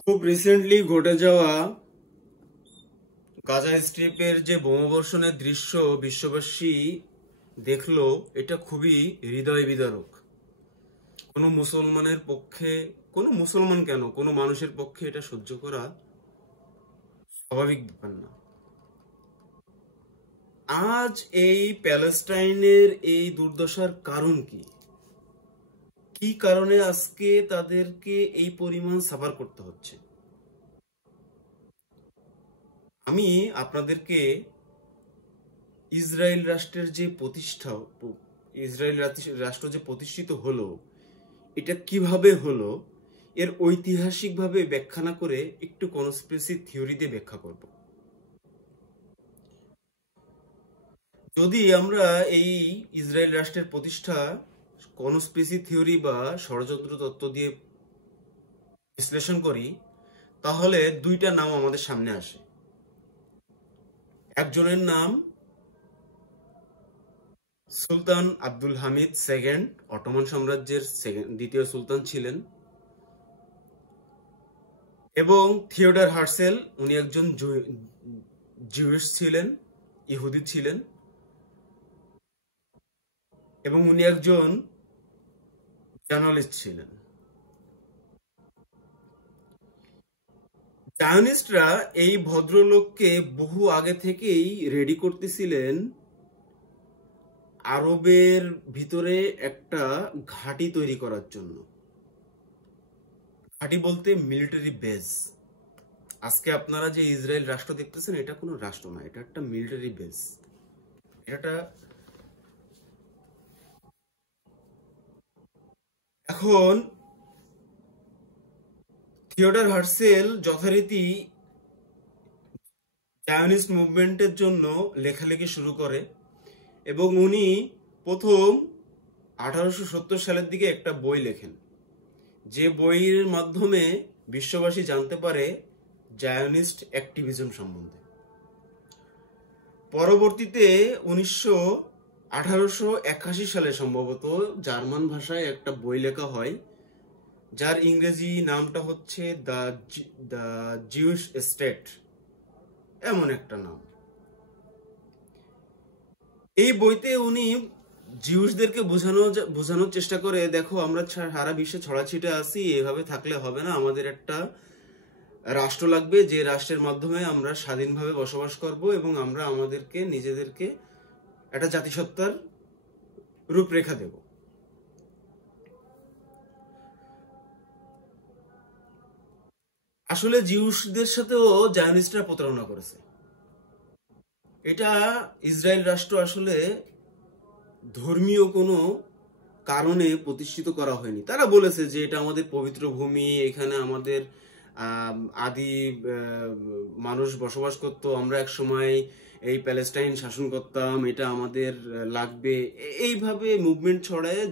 খুব রিসেন্টলি ঘটে যাওয়া গাজা স্ট্রিপের যে বোমাবর্ষণের দৃশ্য বিশ্ববাসী দেখলো, এটা খুবই হৃদয় বিদারক। কোনো মুসলমানের পক্ষে, কোনো মুসলমান কেন, কোনো মানুষের পক্ষে এটা সহ্য করা স্বাভাবিক ব্যাপার না। আজ এই প্যালেস্টাইনের এই দুর্দশার কারণ কি? কি কারণে আজকে তাদেরকে এই পরিমাণ সাফার করতে হচ্ছে? আমি আপনাদেরকে ইসরায়েল রাষ্ট্রের যে প্রতিষ্ঠা, ইসরায়েল রাষ্ট্র যে প্রতিষ্ঠিত হলো, এটা কিভাবে হলো এর ঐতিহাসিকভাবে ব্যাখ্যা না করে একটু কনস্পিরেসি থিওরি দিয়ে ব্যাখ্যা করব। যদি আমরা এই ইসরায়েল রাষ্ট্রের প্রতিষ্ঠা কনস্পিরেসি থিওরি বা ষড়যন্ত্র তত্ত্ব দিয়ে বিশ্লেষণ করি, তাহলে দুইটা নাম আমাদের সামনে আসে। একজনের নাম সুলতান আব্দুল হামিদ সেকেন্ড, অটোমান সাম্রাজ্যের দ্বিতীয় সুলতান ছিলেন, এবং থিওডর হার্সেল, উনি একজন জিউস ছিলেন, ইহুদি ছিলেন, এবং উনি একজন জার্নালিস্ট ছিলেন। জায়নিস্টরা এই ভদ্রলোককে বহু আগে থেকেই রেডি করতেছিলেন আরবের ভিতরে একটা ঘাঁটি তৈরি করার জন্য। ঘাঁটি বলতে মিলিটারি বেস। আজকে আপনারা যে ইসরায়েল রাষ্ট্র দেখতেছেন, এটা কোনো রাষ্ট্র না, এটা একটা মিলিটারি বেস। এটা এখন থিওডর হার্সেল যথারীতি জায়নিস্ট মুভমেন্টের জন্য লেখালেখি শুরু করে, এবং উনি প্রথম 1870 সালের দিকে একটা বই লেখেন, যে বইয়ের মাধ্যমে বিশ্ববাসী জানতে পারে জায়নিস্ট অ্যাক্টিভিজম সম্বন্ধে। পরবর্তীতে 1881 সালে সম্ভবত জার্মান ভাষায় একটা বই লেখা হয়, যার ইংরেজি নামটা হচ্ছে দ্য জিউস স্টেট, এমন একটা নাম। এই বইতে উনি জিউসদেরকে বোঝানোর চেষ্টা করে, দেখো আমরা সারা বিশ্বে ছড়াছিটে আছি, এভাবে থাকলে হবে না, আমাদের একটা রাষ্ট্র লাগবে, যে রাষ্ট্রের মাধ্যমে আমরা স্বাধীনভাবে বসবাস করব এবং আমরা আমাদেরকে নিজেদেরকে একটা জাতিসত্তার রূপরেখা দেব। আসলে জিউসদের সাথেও জায়নিস্টরা প্রতারণা করেছে। এটা ইসরায়েল রাষ্ট্র আসলে ধর্মীয় কোনো কারণে প্রতিষ্ঠিত করা হয়নি। তারা বলেছে যে এটা আমাদের পবিত্র ভূমি, এখানে আমাদের আদি মানুষ বসবাস করত, আমরা এক সময় এই প্যালেস্টাইন শাসন করতাম, এটা আমাদের লাগবে। এইভাবে মুভমেন্ট ছড়ায়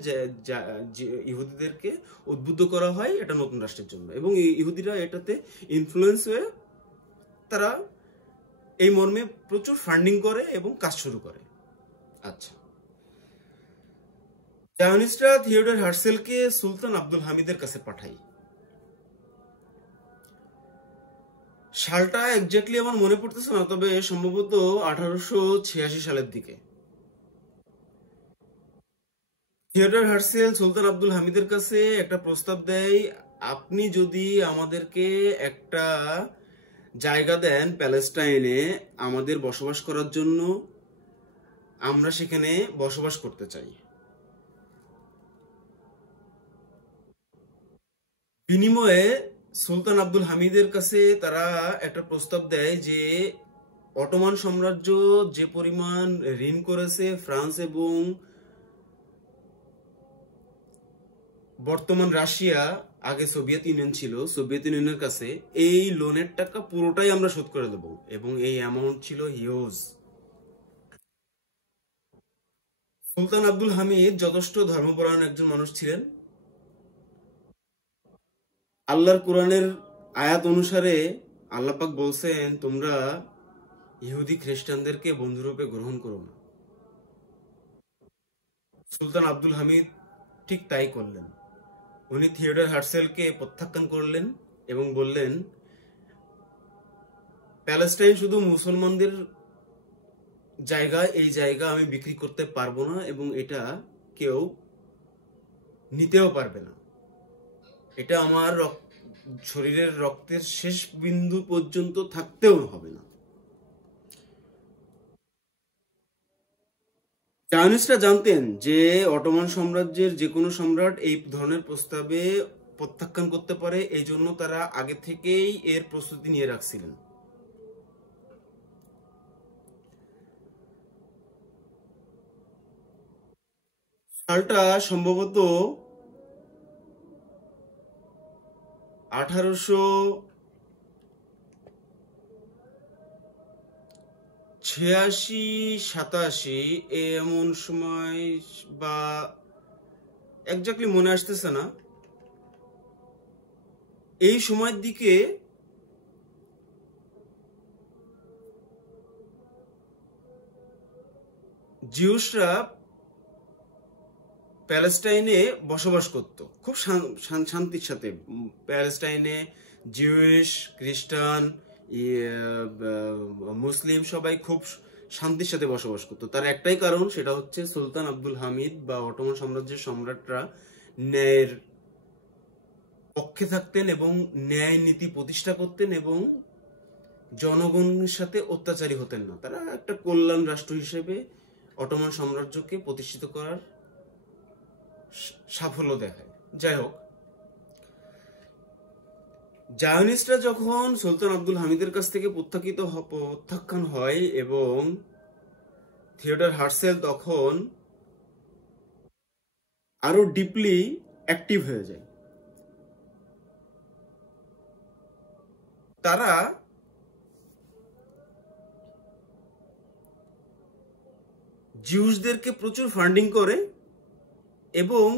ইহুদিদেরকে উদ্বুদ্ধ করা হয় এটা নতুন রাষ্ট্রের জন্য, এবং ইহুদিরা এটাতে ইনফ্লুয়েন্স হয়ে তারা এই মর্মে প্রচুর ফান্ডিং করে এবং কাজ শুরু করে। আচ্ছা, জায়নিস্টরা থিওডর হার্সেলকে সুলতান আব্দুল হামিদের কাছে পাঠায়। সালটা এক্স্যাক্টলি আমার মনে পড়তেছে না, তবে সম্ভবত 1886 সালের দিকে। থিওডর হার্সেল সুলতান আব্দুল হামিদের কাছে একটা প্রস্তাব দেয়, আপনি যদি আমাদেরকে একটা জায়গা দেন প্যালেস্টাইনে আমাদের বসবাস করার জন্য, আমরা সেখানে বসবাস করতে চাই। বিনিময়ে সুলতান আব্দুল হামিদের কাছে তারা একটা প্রস্তাব দেয় যে অটোমান সাম্রাজ্য যে পরিমাণ ঋণ করেছে ফ্রান্স এবং বর্তমান রাশিয়া, আগে সোভিয়েত ইউনিয়ন ছিল, সোভিয়েত ইউনিয়নের কাছে এই লোনের টাকা পুরোটাই আমরা শোধ করে দেব, এবং এই অ্যামাউন্ট ছিল হিউজ। সুলতান আব্দুল হামিদ যথেষ্ট ধর্মপরায়ণ একজন মানুষ ছিলেন। আল্লাহর কোরআনের আয়াত অনুসারে আল্লাহ পাক বলছেন, তোমরা ইহুদি খ্রিস্টানদেরকে বন্ধুরূপে গ্রহণ করো না। সুলতান আব্দুল হামিদ ঠিক তাই করলেন। উনি থিওডর হার্সেলকে প্রত্যাখ্যান করলেন এবং বললেন প্যালেস্টাইন শুধু মুসলমানদের জায়গা, এই জায়গা আমি বিক্রি করতে পারবো না এবং এটা কেউ নিতেও পারবে না। এটা আমার শরীরের রক্তের শেষ বিন্দু পর্যন্ত থাকতেও হবে না। জায়নিস্টরা জানতেন যে অটোমান সাম্রাজ্যের যে কোনো সম্রাট এই ধরনের প্রস্তাবে প্রত্যাখ্যান করতে পারে, এই জন্য তারা আগে থেকেই এর প্রস্তুতি নিয়ে রাখছিলেন। সালটা সম্ভবত 1886-87 এমন সময়, বা একজাক্টলি মনে আসতেছে না, এই সময়ের দিকে জিউসরা প্যালেস্টাইনে বসবাস করত খুব শান্তির সাথে। প্যালেস্টাইনে জিউস, খ্রিস্টান, মুসলিম সবাই খুব শান্তির সাথে বসবাস করত। তার একটাই কারণ, সেটা হচ্ছে সুলতান আব্দুল হামিদ বা অটোমান সাম্রাজ্যের সম্রাটরা ন্যায়ের পক্ষে থাকতেন এবং ন্যায় নীতি প্রতিষ্ঠা করতেন এবং জনগণের সাথে অত্যাচারী হতেন না। তারা একটা কল্যাণ রাষ্ট্র হিসেবে অটোমান সাম্রাজ্যকে প্রতিষ্ঠিত করার সাফল্য দেখায়। যাই হোক, জায়নিস্টরা যখন সুলতান আব্দুল হামিদের কাছ থেকে প্রত্যাখ্যান হয় এবং থিওডর হার্সেল তখন আরো ডিপলি অ্যাক্টিভ হয়ে যায়। তারা জিউসদেরকে প্রচুর ফান্ডিং করে এবং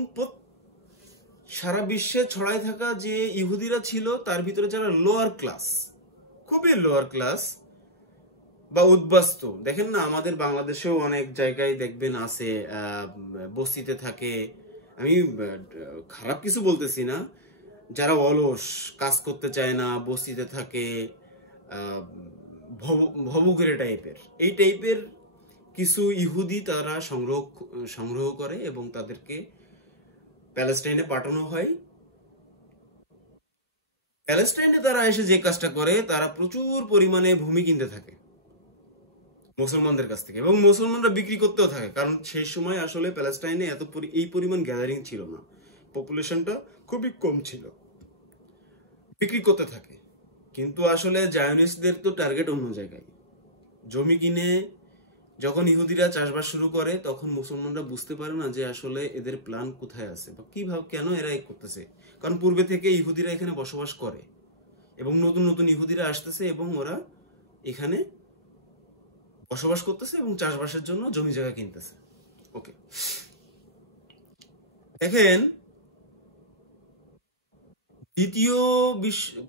সারা বিশ্বে ছড়ায় থাকা যে ইহুদিরা ছিল তার ভিতরে যারা লোয়ার ক্লাস, খুবই লোয়ার ক্লাস বা উদ্বাস্তু, দেখেন না আমাদের বাংলাদেশেও অনেক জায়গায় দেখবেন আছে, বস্তিতে থাকে। আমি খারাপ কিছু বলতেছি না, যারা অলস, কাজ করতে চায় না, বস্তিতে থাকে, ভবঘুরে টাইপের, এই টাইপের কিছু ইহুদি তারা সংগ্রহ করে এবং তাদেরকে প্যালেস্টাইনে পাঠানো হয়। প্যালেস্টাইনে তারা এসে যে কাজটা করে, তারা প্রচুর পরিমাণে ভূমি কিনতে থাকে মুসলমানদের কাছ থেকে এবং মুসলমানরা বিক্রি করতেও থাকে, কারণ সেই সময় আসলে প্যালেস্টাইনে এই পরিমাণ গ্যাদারিং ছিল না, পপুলেশনটা খুবই কম ছিল, বিক্রি করতে থাকে। কিন্তু আসলে জায়নিস্টদের তো টার্গেট অন্য জায়গায়। জমি কিনে যখন ইহুদিরা চাষবাস শুরু করে, তখন মুসলমানরা বুঝতে পারে না যে আসলে এদের প্ল্যান কোথায় আছে বা কিভাবে কেন এরা এই করতেছে, কারণ পূর্বে থেকে ইহুদিরা এখানে বসবাস করে এবং নতুন নতুন ইহুদিরা আসতেছে এবং ওরা এখানে বসবাস করতেছে এবং চাষবাসের জন্য জমি জায়গা কিনতেছে। ওকে, দেখেন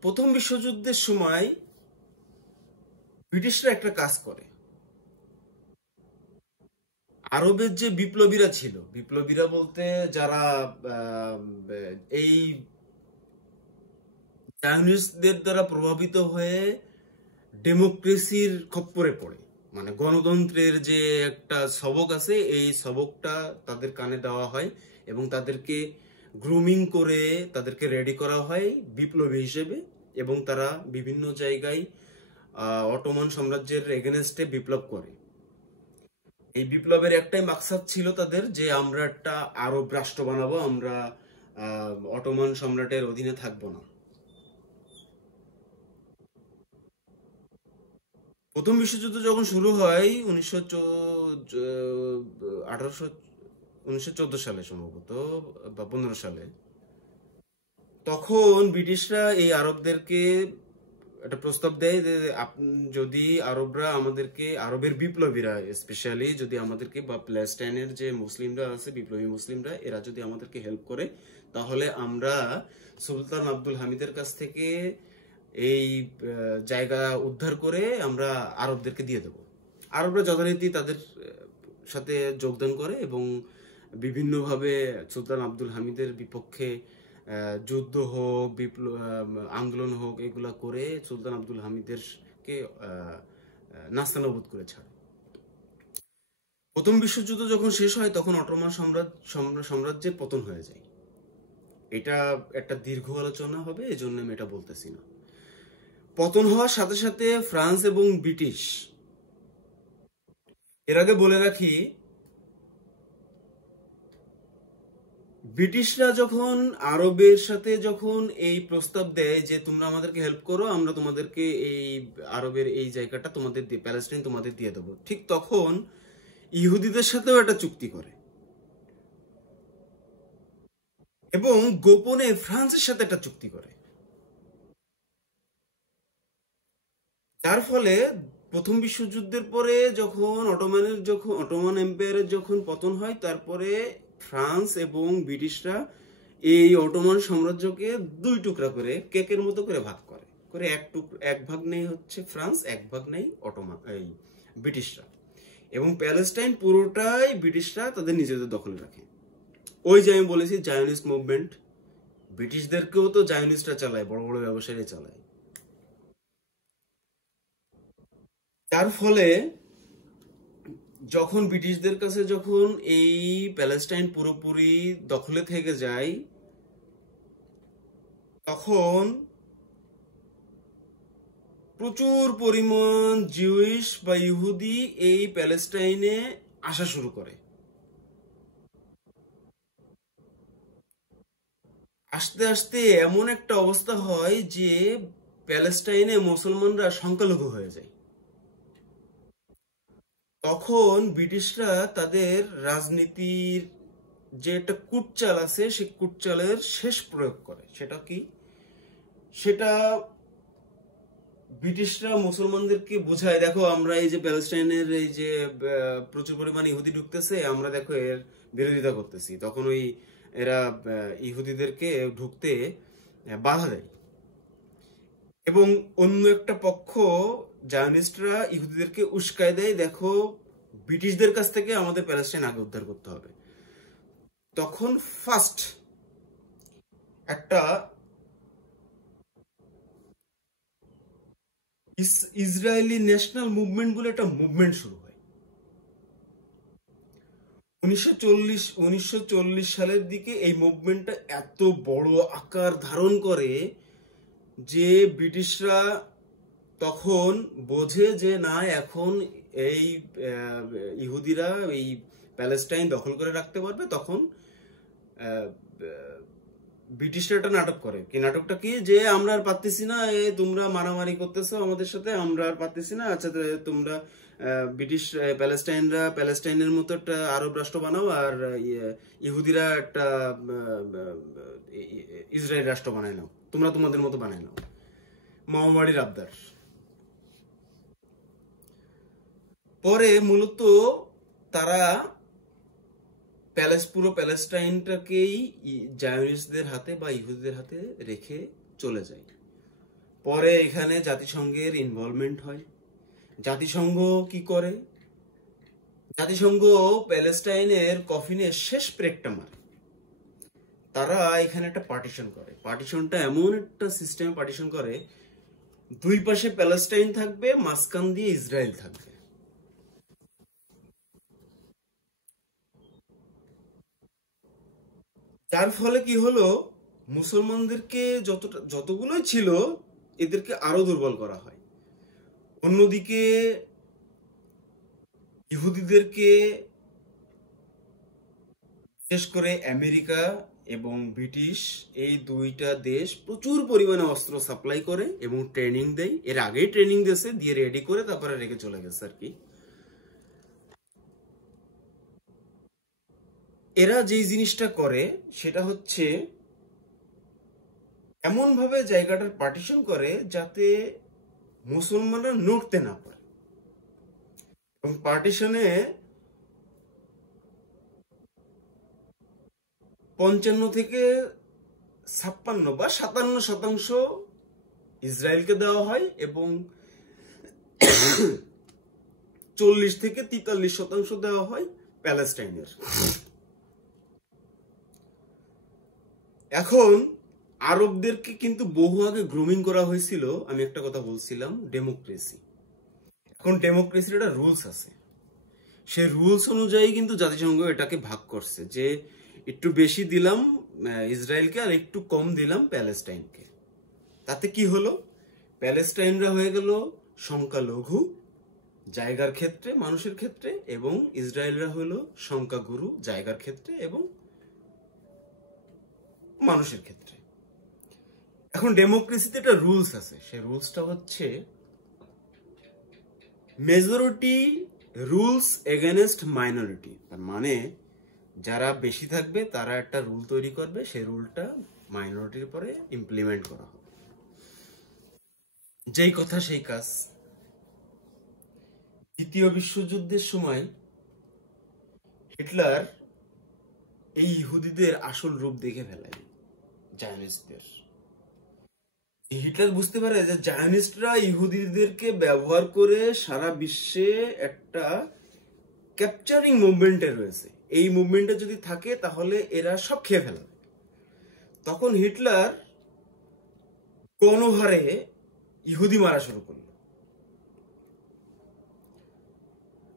প্রথম বিশ্বযুদ্ধের সময় ব্রিটিশরা একটা কাজ করে, আরবের যে বিপ্লবীরা ছিল, বিপ্লবীরা বলতে যারা এই জায়নিস্টদের দ্বারা প্রভাবিত হয়ে ডেমোক্রেসির খপ্পরে পড়ে, মানে গণতন্ত্রের যে একটা সবক আছে, এই সবকটা তাদের কানে দেওয়া হয় এবং তাদেরকে গ্রুমিং করে তাদেরকে রেডি করা হয় বিপ্লবী হিসেবে এবং তারা বিভিন্ন জায়গায় অটোমান সাম্রাজ্যের এগেনস্টে বিপ্লব করে। এই বিপ্লবের একটাই মাকসাদ ছিল তাদের, যে আমরা একটা আরব রাষ্ট্র বানাবো, আমরা অটোমান সম্রাটের অধীনে থাকবো না। প্রথম বিশ্বযুদ্ধ যখন শুরু হয় 1914 সালে সম্ভবত বা 15 সালে, তখন ব্রিটিশরা এই আরবদেরকে একটা প্রস্তাব দেয় যে যদি আরবরা আমাদেরকে, আরবের বিপ্লবীরা স্পেশালি যদি আমাদেরকে, বা প্যালেস্টাইনের যে মুসলিমরা আছে, বিপ্লবী মুসলিমরা, এরা যদি আমাদেরকে হেল্প করে, তাহলে আমরা সুলতান আব্দুল হামিদের কাছ থেকে এই জায়গা উদ্ধার করে আমরা আরবদেরকে দিয়ে দেব। আরবরা যথারীতি তাদের সাথে যোগদান করে এবং বিভিন্নভাবে সুলতান আব্দুল হামিদের বিপক্ষে যুদ্ধ হোক, বিপ্লব, আন্দোলন হোক, এগুলা করে সুলতান আব্দুল হামিদকে নাস্তানাবুদ করে ছাড়ে। প্রথম বিশ্বযুদ্ধ যখন শেষ হয় তখন অটোমান সাম্রাজ্যের পতন হয়ে যায়। এটা একটা দীর্ঘ আলোচনা হবে, এই জন্য আমি এটা বলতেছি না। পতন হওয়ার সাথে সাথে ফ্রান্স এবং ব্রিটিশ, এর আগে বলে রাখি, ব্রিটিশরা যখন আরবের সাথে যখন এই প্রস্তাব দেয় যে তোমরা আমাদেরকে হেল্প করো, আমরা তোমাদেরকে এই আরবের এই জায়গাটা তোমাদের দিয়ে, প্যালেস্টাইন তোমাদের দিয়ে দেবো, ঠিক তখন ইহুদিদের সাথেও একটা চুক্তি করে এবং গোপনে ফ্রান্সের সাথে একটা চুক্তি করে। যার ফলে প্রথম বিশ্বযুদ্ধের পরে যখন অটোমান এম্পায়ারের যখন পতন হয়, তারপরে ফ্রান্স এবং ব্রিটিশরা এই অটোমান সাম্রাজ্যকে দুই টুকরা করে কেকের মতো করে ভাগ করে এক ভাগ নেই হচ্ছে ফ্রান্স, এক ভাগ নেই এই ব্রিটিশরা, এবং প্যালেস্টাইন পুরোটাই ব্রিটিশরা তাদের নিজেদের দখলে রাখে। ওই যে আমি বলেছি জায়নিস্ট মুভমেন্ট, ব্রিটিশদেরকেও তো জায়নিস্টরা চালায়, বড় বড় ব্যবসায়ীরা চালায়। তার ফলে যখন ব্রিটিশদের কাছে যখন এই প্যালেস্টাইন পুরোপুরি দখলে থেকে যায়, তখন প্রচুর পরিমাণ জিউইশ বা ইহুদি এই প্যালেস্টাইনে আসা শুরু করে। আস্তে আস্তে এমন একটা অবস্থা হয় যে প্যালেস্টাইনে মুসলমানরা সংখ্যালঘু হয়ে যায়। তখন ব্রিটিশরা তাদের রাজনীতির যে একটা কুটচাল আছে, সেই কুটচালের শেষ প্রয়োগ করে। সেটা কি? সেটা ব্রিটিশরা মুসলমানদেরকে বোঝায়, দেখো আমরা এই যে প্যালেস্টাইনের এই যে প্রচুর পরিমাণে ইহুদি ঢুকতেছে, আমরা দেখো এর বিরোধিতা করতেছি। তখন ওই এরা ইহুদিদেরকে ঢুকতে বাধা দেয়, এবং অন্য একটা পক্ষ জায়নিস্টরা ইহুদিদেরকে উস্কায় দেয়, দেখো ব্রিটিশদের কাছ থেকে আমাদের প্যালেস্টাইন আগে উদ্ধার করতে হবে। তখন ফার্স্ট একটা ইসরায়েলি ন্যাশনাল মুভমেন্ট বলে একটা মুভমেন্ট শুরু হয় 1940 সালের দিকে। এই মুভমেন্টটা এত বড় আকার ধারণ করে যে ব্রিটিশরা তখন বোঝে যে না, এখন এই ইহুদিরা এই প্যালেস্টাইন দখল করে রাখতে পারবে। তখন ব্রিটিশরা একটা নাটক করে। কি নাটকটা কি? যে আমরা আর পারতেছি না, তোমরা মারামারি করতেছো আমাদের সাথে, আমরা আর পারতেছি না, আচ্ছা তোমরা ব্রিটিশ প্যালেস্টাইনের মতো একটা আরব রাষ্ট্র বানাও, আর ইহুদিরা একটা ইসরায়েল রাষ্ট্র বানায় নাও, তোমরা তোমাদের মতো বানায় নাও। মাওবাড়ির আবদার। পরে মূলত তারা পুরো প্যালেস্টাইনটাকেই জায়নিস্টদের হাতে বা ইহুদিদের হাতে রেখে চলে যায়। পরে এখানে জাতিসংঘের ইনভলভমেন্ট হয়। জাতিসংঘ কি করে? জাতিসংঘ প্যালেস্টাইনের কফিনে শেষ প্রেকটা মারে। তারা এখানে একটা পার্টিশন করে। পার্টিশনটা এমন একটা সিস্টেমে পার্টিশন করে, দুই পাশে প্যালেস্টাইন থাকবে, মাঝখান দিয়ে ইসরায়েল থাকবে। তার ফলে কি হলো, মুসলমানদেরকে যতগুলোই ছিল এদেরকে আরো দুর্বল করা হয়। অন্যদিকে ইহুদিদেরকে, বিশেষ করে আমেরিকা এবং ব্রিটিশ, এই দুইটা দেশ প্রচুর পরিমাণে অস্ত্র সাপ্লাই করে এবং ট্রেনিং দেয়। এর আগেই ট্রেনিং দিয়ে রেডি করে তারপরে রেখে চলে গেছে আর কি। এরা যেই জিনিসটা করে সেটা হচ্ছে এমন ভাবে জায়গাটার পার্টিশন করে যাতে মুসলমানরা নড়তে না পারে, এবং পার্টিশনে 55 থেকে 56 বা 57% ইসরায়েলকে দেওয়া হয় এবং 40 থেকে 43% দেওয়া হয় প্যালেস্টাইনের। এখন আরবদেরকে কিন্তু বহু আগে গ্রুমিং করা হয়েছিল। আমি একটা কথা বলছিলাম, ডেমোক্রেসি। এখন ডেমোক্রেসির একটা রুলস আছে, সেই রুলস অনুযায়ী কিন্তু জাতিসংঘ এটাকে ভাগ করছে যে একটু বেশি দিলাম ইসরায়েলকে আর একটু কম দিলাম প্যালেস্টাইনকে। তাতে কি হলো, প্যালেস্টাইনরা হয়ে গেল সংখ্যালঘু জায়গার ক্ষেত্রে, মানুষের ক্ষেত্রে, এবং ইসরায়েলরা হলো সংখ্যাগুরু জায়গার ক্ষেত্রে এবং মানুষের ক্ষেত্রে। এখন ডেমোক্রেসিতে একটা রুলস আছে, সেই রুলসটা হচ্ছে মেজরিটি রুলস এগেনস্ট মাইনরিটি। তার মানে যারা বেশি থাকবে তারা একটা রুল তৈরি করবে, সেই রুলটা মাইনরিটির পরে ইমপ্লিমেন্ট করা হবে। যেই কথা সেই কাজ। দ্বিতীয় বিশ্বযুদ্ধের সময় হিটলার এই ইহুদিদের আসল রূপ দেখে ফেলায়, জায়নিস্টদের। হিটলার বুঝতে পারে যে জায়নিস্টরা ইহুদিদেরকে ব্যবহার করে সারা বিশ্বে একটা ক্যাপচারিং মুভমেন্টে রয়েছে, এই মুভমেন্টে যদি থাকে তাহলে এরা সব খেয়ে ফেলবে। তখন হিটলার গণহারে ইহুদি মারা শুরু করলো।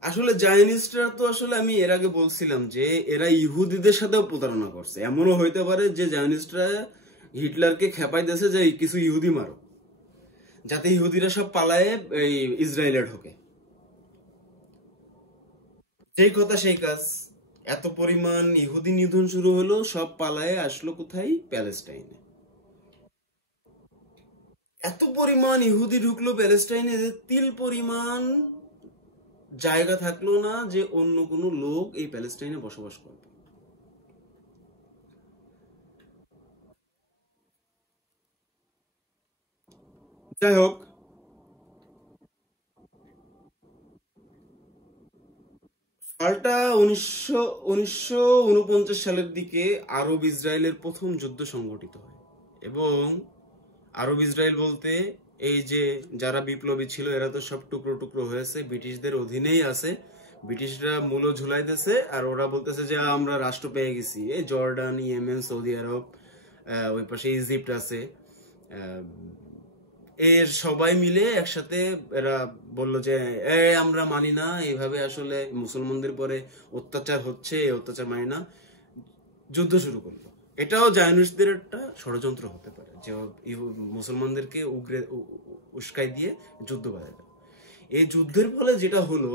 আসলে জায়নিস্টরা তো আসলে আমি এর আগে বলছিলাম যে এরা ইহুদিদের সাথেও প্রতারণা করছে। এমনও হইতে পারে যে জায়নিস্টরা হিটলারকে খেপাই দিয়েছে যে কিছু ইহুদি মারো, যাতে ইহুদিরা সব পালায়ে এই ইসরায়েলে ঢোকে। যেই কথা সেই কাজ। এত পরিমাণ ইহুদি নিধন শুরু হলো, সব পালায়ে আসলো কোথায়? প্যালেস্টাইনে। এত পরিমাণ ইহুদি ঢুকলো প্যালেস্টাইনে যে তিল পরিমাণ জায়গা থাকলো না যে অন্য কোনো লোক এই প্যালেস্টাইনে বসবাস করবে। যাই হোক, সালটা 1949 সালের দিকে আরব ইসরায়েলের প্রথম যুদ্ধ সংঘটিত হয়। এবং আরব ইসরায়েল বলতে এই যে যারা বিপ্লবী ছিল এরা তো সব টুকরো টুকরো হয়েছে, ব্রিটিশদের অধীনেই আছে। ব্রিটিশরা মূল ঝুলাইতেছে আর ওরা বলতেছে যে আমরা রাষ্ট্র পেয়ে গেছি। এই জর্ডান, ইয়েমেন, সৌদি আরব, ওই পাশে ইজিপ্ট আছে, এর সবাই মিলে একসাথে এরা বললো যে আমরা মানি না, এইভাবে আসলে মুসলমানদের পরে অত্যাচার হচ্ছে, এই অত্যাচার মানি না। যুদ্ধ শুরু করলো। এটাও জায়নিস্টদের একটা ষড়যন্ত্র হতে পারে যে মুসলমানদেরকে উস্কাই দিয়ে যুদ্ধ বাঁধাবে। এই যুদ্ধের ফলে যেটা হলো,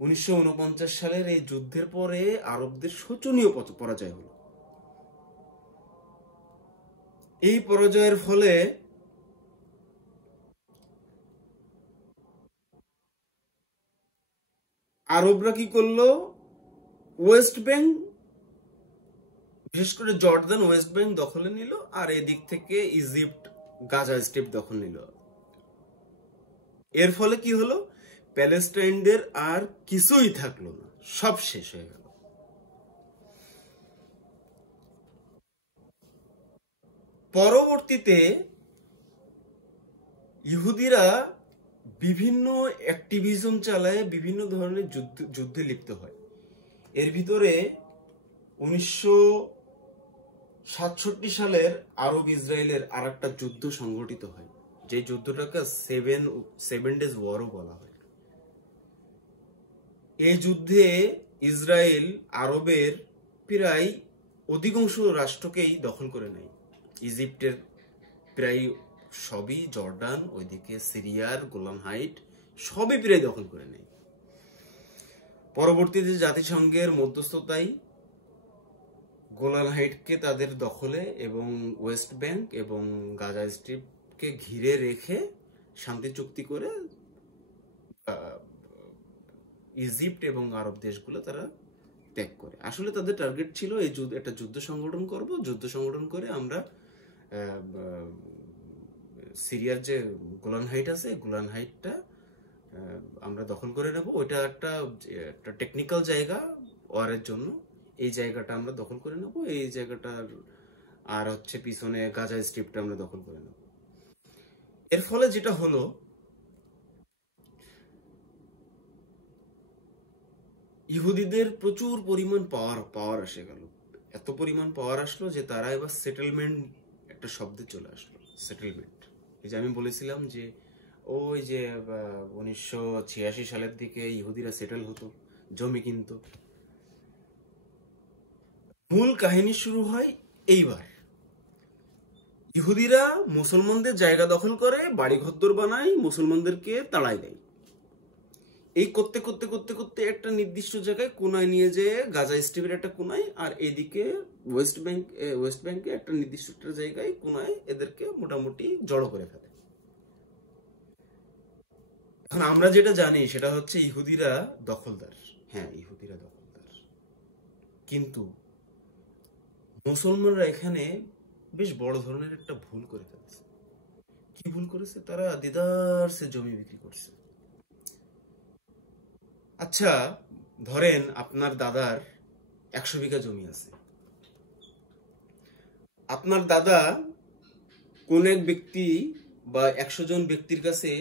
1949 সালের এই যুদ্ধের পরে আরবদের শোচনীয় পরাজয় হলো। এই পরাজয়ের ফলে আরবরা কি করলো, ওয়েস্ট ব্যাংক, বিশেষ করে জর্দান ওয়েস্ট ব্যাংক দখলে নিল, আর এদিক থেকে ইজিপ্ট গাজা স্ট্রিপ দখল নিল। এর ফলে কি হলো, প্যালেস্টাইনদের আর কিছুই থাকলো না, সব শেষ হয়ে গেল। পরবর্তীতে ইহুদিরা বিভিন্ন অ্যাক্টিভিজম চালায়, বিভিন্ন ধরনের যুদ্ধে লিপ্ত হয়। এর ভিতরে 1967 সালের আরব ইসরায়েলের আর একটা যুদ্ধ সংঘটিত হয়, যে যুদ্ধটাকে সেভেন ডেজ ওয়ারও বলা হয়। এই যুদ্ধে ইসরায়েল আরবের প্রায় অধিকাংশ রাষ্ট্রকেই দখল করে নেয়। ইজিপ্টের প্রায় সবই, জর্ডান, ওইদিকে সিরিয়ার গোলান হাইট সবই প্রায় দখল করে নেয়। পরবর্তীতে জাতিসংঘের মধ্যস্থতায় গোলান হাইটকে তাদের দখলে এবং ওয়েস্ট ব্যাংক এবং গাজা স্ট্রিপকে ঘিরে রেখে শান্তি চুক্তি করে ইজিপ্ট এবং আরব দেশগুলো তারা ত্যাগ করে। আসলে তাদের টার্গেট ছিল এই একটা যুদ্ধ সংগঠন করব, যুদ্ধ সংগঠন করে আমরা সিরিয়ার যে গোলান হাইট আছে, গোলান হাইটটা আমরা দখল করে নেব। ওইটা একটা টেকনিক্যাল জায়গা ওয়ারের জন্য, এই জায়গাটা আমরা দখল করে নেব, এই জায়গাটার আর হচ্ছে পিছনে গাজা স্ট্রিপটা আমরা দখল করে নেব। এর ফলে যেটা হলো, ইহুদিদের প্রচুর পরিমাণ পাওয়ার এসে গেল। এত পরিমাণ পাওয়ার আসলো যে তারা এবার সেটেলমেন্ট একটা শব্দে চলে আসলো, সেটেলমেন্ট। এই যে আমি বলেছিলাম যে ওই যে 1986 সালের দিকে ইহুদিরা সেটেল হতো, জমি কিনতো। মূল কাহিনী শুরু হয় এইবার। ইহুদিরা মুসলমানদের জায়গা দখল করে, বাড়ি ঘরদোর বানায়, মুসলমানদেরকে তাড়াই দেয়। এই করতে করতে করতে করতে একটা নির্দিষ্ট জায়গায় কোনায় নিয়ে যেয়ে, গাজা স্ট্রিপের একটা কোনায়, আর এদিকে ওয়েস্ট ব্যাংকে একটা নির্দিষ্ট একটা জায়গায় কোনায় এদেরকে মোটামুটি জড়ো করে ফেলে। এখন আমরা যেটা জানি সেটা হচ্ছে ইহুদিরা দখলদার। হ্যাঁ, ইহুদিরা দখলদার, কিন্তু মুসলমানরা এখানে বেশ বড় ধরনের একটা ভুল করে ফেলেছে। কি ভুল করেছে? তারা দেদারসে জমি বিক্রি করছে। আচ্ছা, ধরেন আপনার দাদার 100 বিঘা জমি আছে। আপনার দাদা কোন এক ব্যক্তি বা 100 জন ব্যক্তির কাছে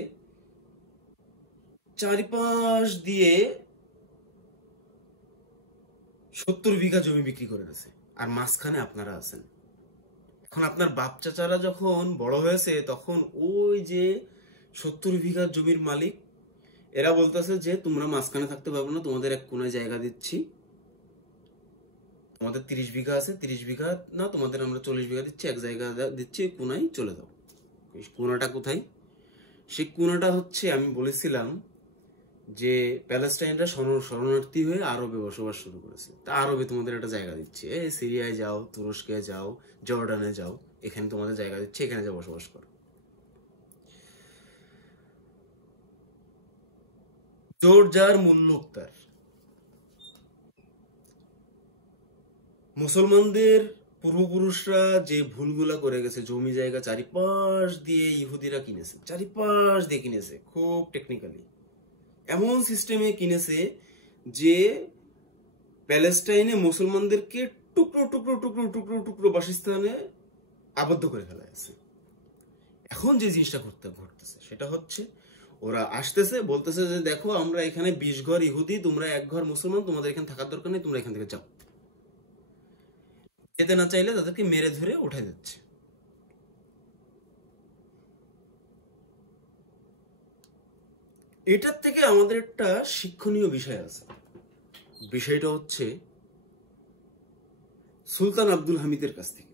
চারিপাশ দিয়ে 70 বিঘা জমি বিক্রি করে দিয়েছে, আর মাঝখানে আপনারা আছেন। এখন আপনার বাপ চাচারা যখন বড় হয়েছে, তখন ওই যে 70 বিঘা জমির মালিক, এরা বলতেছে যে তোমরা মাঝখানে থাকতে পারবে না, তোমাদের এক কোনায় জায়গা দিচ্ছি, তোমাদের 30 বিঘা আছে, 30 বিঘা না, তোমাদের আমরা 40 বিঘা দিচ্ছি, এক জায়গা দিচ্ছি, কোনায় চলে যাও। কোনাটা কোথায়? সেই কোনাটা হচ্ছে, আমি বলেছিলাম যে প্যালেস্টাইনরা শরণার্থী হয়ে আরবে বসবাস শুরু করেছে। তা আরবে তোমাদের একটা জায়গা দিচ্ছে, সিরিয়ায় যাও, তুরস্কে যাও, জর্ডানে যাও, এখানে তোমাদের জায়গা দিচ্ছে, এখানে যা বসবাস করো। জোর যার মুল্লুক তার। মুসলমানদের পূর্বপুরুষরা যে ভুলগুলা করে গেছে, জমি জায়গা চারিপাশ দিয়ে ইহুদিরা কিনেছে, চারিপাশ দিয়ে কিনেছে, খুব টেকনিক্যালি এমন সিস্টেমে কিনেছে যে প্যালেস্টাইনে মুসলমানদেরকে টুকরো টুকরো টুকরো টুকরো টুকরো বাসস্থানে আবদ্ধ করে ফেলা আছে। এখন যে জিনিসটা ঘটতেছে সেটা হচ্ছে, ওরা আসতেছে, বলতেছে যে দেখো, আমরা এখানে 20 ঘর ইহুদি, তোমরা 1 ঘর মুসলমান, তোমাদের এখানে থাকার দরকার নেই, তোমরা এখান থেকে যাও। যেতে না চাইলে তাদেরকে মেরে ধরে উঠে যাচ্ছে। এটার থেকে আমাদের একটা শিক্ষণীয় বিষয় আছে। বিষয়টা হচ্ছে সুলতান আব্দুল হামিদের কাছ থেকে।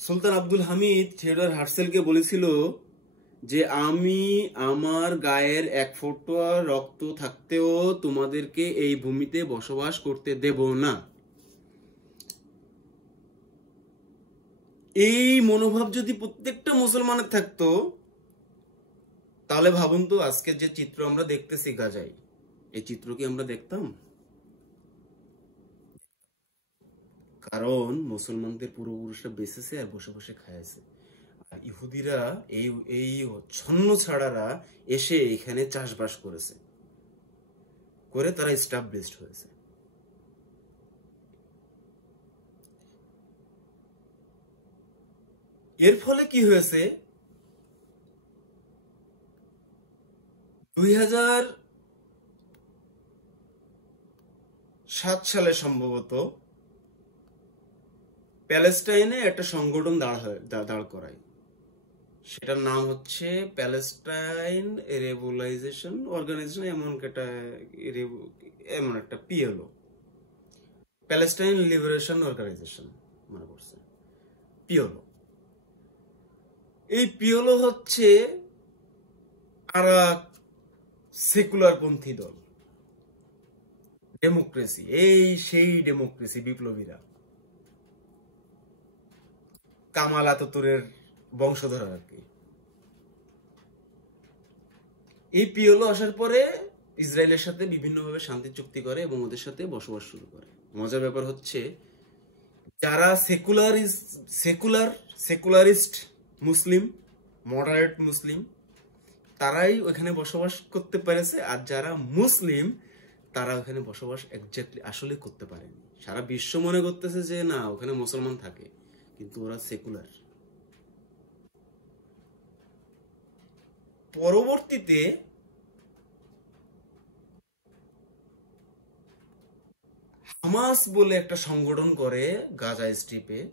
সুলতান আব্দুল হামিদ থিওডর হার্সেলকে বলেছিল যে আমি আমার গায়ের 1 ফোঁটা রক্ত থাকতেও তোমাদেরকে এই ভূমিতে বসবাস করতে দেব না। এই মনোভাব যদি প্রত্যেকটা মুসলমানের থাকতো, তাহলে ভাবুন তো, আজকে যে চিত্র আমরা দেখতেছি গাজায়, এই চিত্র কি আমরা দেখতাম? কারণ মুসলমানদের পূর্বপুরুষরা বেঁচেছে আর বসে বসে খাইছে, আর ইহুদিরা এই এই ছন্ন ছাড়ারা এসে এখানে চাষবাস করেছে, করে তারা এস্টাবলিশড হয়েছে। এর ফলে কি হয়েছে, 2007 সালে সম্ভবত প্যালেস্টাইনে একটা সংগঠন দাঁড় করায়। সেটার নাম হচ্ছে প্যালেস্টাইন রেভুলাইজেশন অর্গানাইজেশন, এমন একটা পিএলও, প্যালেস্টাইন লিবারেশন অর্গানাইজেশন, মনে করছে পিএলও। এই পিএলও হচ্ছে আরেক সেকুলার পন্থী দল, ডেমোক্রেসি, এই সেই ডেমোক্রেসি বিপ্লবীরা, কামাল আতাতুর্কের বংশধর আর কি। এই পিএলও আসার পরে ইসরায়েলের সাথে বিভিন্নভাবে শান্তি চুক্তি করে এবং ওদের সাথে বসবাস শুরু করে। মজার ব্যাপার হচ্ছে, যারা সেকুলারিস্ট মুসলিম, মডারেট মুসলিম, তারাই ওখানে বসবাস করতে পেরেছে, আর যারা মুসলিম তারা ওখানে বসবাস এক্স্যাক্টলি আসলে করতে পারেনি। সারা বিশ্ব মনে করতেছে যে না, ওখানে মুসলমান থাকে, কিন্তু ওরা সেকুলার। পরবর্তীতে হামাস বলে একটা সংগঠন করে গাজা স্ট্রিপে।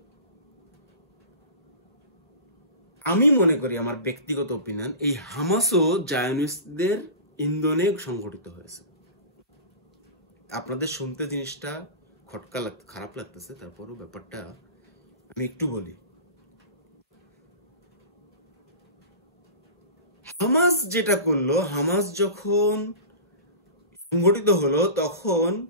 আমি মনে করি, আমার ব্যক্তিগত ওপিনিয়ন, এই হামাসও জায়নিস্টদের ইন্ধনে সংগঠিত হয়েছে। আপনাদের শুনতে জিনিসটা খারাপ লাগতেছে, তারপরও ব্যাপারটা আমি একটু বলি। হামাস যেটা করলো, হামাস যখন সংগঠিত হলো তখন